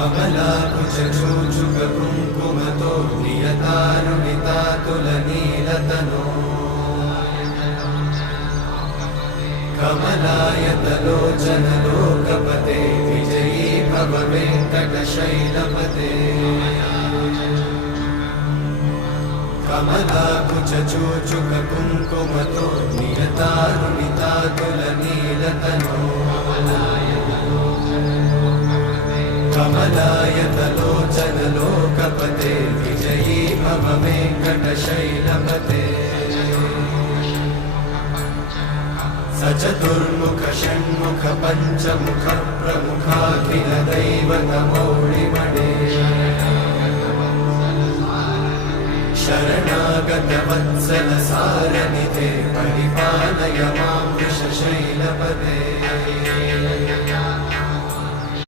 कमलाकुचूचुककुङ्कुमतो नियतारुणितातुलनीलतनो कमलायतलोचनलोकपते विजयी भव वेङ्कटशैलपते कमलाकुचूचुककुङ्कुमतो नियतारुणितातुलनीलतनो कमलायतलोचनलोकपते विजयी भव वेङ्कटशैलपते स चतुर्मुख षण्मुख पञ्चमुख प्रमुखाखिल दैवतमौळिमणे शरणागत वत्सल सारनिधे परिपालय मां वृषशैलपते